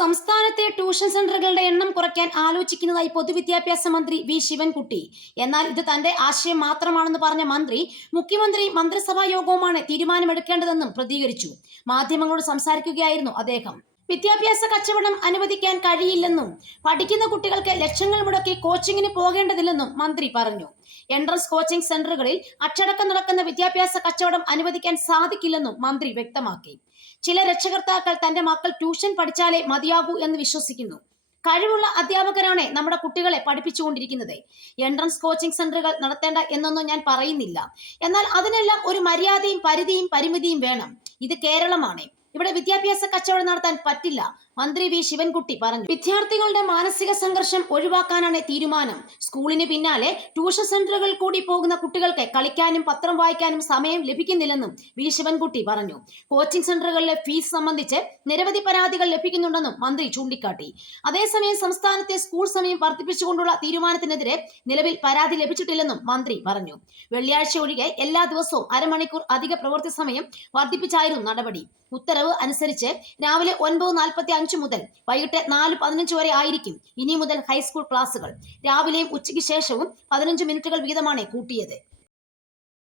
സംസ്ഥാനത്തെ ട്യൂഷൻ സെന്ററുകളുടെ എണ്ണം കുറയ്ക്കാൻ ആലോചിക്കുന്നതായി പൊതുവിദ്യാഭ്യാസ മന്ത്രി വി ശിവൻകുട്ടി. എന്നാൽ ഇത് തന്റെ ആശയം മാത്രമാണെന്ന് പറഞ്ഞ മന്ത്രി മുഖ്യമന്ത്രി മന്ത്രിസഭാ യോഗവുമാണ് തീരുമാനമെടുക്കേണ്ടതെന്നും പ്രതികരിച്ചു. മാധ്യമങ്ങളോട് സംസാരിക്കുകയായിരുന്നു അദ്ദേഹം. വിദ്യാഭ്യാസ കച്ചവടം അനുവദിക്കാൻ കഴിയില്ലെന്നും പഠിക്കുന്ന കുട്ടികൾക്ക് ലക്ഷങ്ങൾ മുടക്കി കോച്ചിങ്ങിന് പോകേണ്ടതില്ലെന്നും മന്ത്രി പറഞ്ഞു. എൻട്രൻസ് കോച്ചിംഗ് സെന്ററുകളിൽ അച്ചടക്കം നടക്കുന്ന വിദ്യാഭ്യാസ കച്ചവടം അനുവദിക്കാൻ സാധിക്കില്ലെന്നും മന്ത്രി വ്യക്തമാക്കി. ചില രക്ഷകർത്താക്കൾ തന്റെ മക്കൾ ട്യൂഷൻ പഠിച്ചാലേ മതിയാകൂ എന്ന് വിശ്വസിക്കുന്നു. കഴിവുള്ള അധ്യാപകരാണ് നമ്മുടെ കുട്ടികളെ പഠിപ്പിച്ചുകൊണ്ടിരിക്കുന്നത്. എൻട്രൻസ് കോച്ചിംഗ് സെന്ററുകൾ നടത്തേണ്ട എന്നൊന്നും ഞാൻ പറയുന്നില്ല. എന്നാൽ അതിനെല്ലാം ഒരു മര്യാദയും പരിധിയും പരിമിതിയും വേണം. ഇത് കേരളമാണ്. ഇവിടെ വിദ്യാഭ്യാസ കച്ചവടം നടത്താൻ പറ്റില്ല. മന്ത്രി വി. ശിവൻകുട്ടി പറഞ്ഞു. വിദ്യാർത്ഥികളുടെ മാനസിക സംഘർഷം ഒഴിവാക്കാനാണ് തീരുമാനം. സ്കൂളിന് പിന്നാലെ ട്യൂഷൻ സെന്ററുകൾ കൂടി പോകുന്ന കുട്ടികൾക്ക് കളിക്കാനും പത്രം വായിക്കാനും സമയം ലഭിക്കുന്നില്ലെന്നും വി. ശിവൻകുട്ടി പറഞ്ഞു. കോച്ചിംഗ് സെന്ററുകളിലെ ഫീസ് സംബന്ധിച്ച് നിരവധി പരാതികൾ ലഭിക്കുന്നുണ്ടെന്നും മന്ത്രി ചൂണ്ടിക്കാട്ടി. അതേസമയം സംസ്ഥാനത്തെ സ്കൂൾ സമയം വർദ്ധിപ്പിച്ചുകൊണ്ടുള്ള തീരുമാനത്തിനെതിരെ നിലവിൽ പരാതി ലഭിച്ചിട്ടില്ലെന്നും മന്ത്രി പറഞ്ഞു. വെള്ളിയാഴ്ച ഒഴികെ എല്ലാ ദിവസവും അരമണിക്കൂർ അധിക പ്രവൃത്തി സമയം വർദ്ധിപ്പിച്ചായിരുന്നു നടപടി. ഉത്തരവ് അനുസരിച്ച് രാവിലെ ഒൻപത് നാൽപ്പത്തി അഞ്ച് മുതൽ വൈകിട്ട് നാല് പതിനഞ്ച് വരെ ആയിരിക്കും ഇനി മുതൽ ഹൈസ്കൂൾ ക്ലാസുകൾ രാവിലെയും ഉച്ചയ്ക്ക് ശേഷവും പതിനഞ്ച് മിനിറ്റുകൾ വീതമാണ് കൂട്ടിയത്.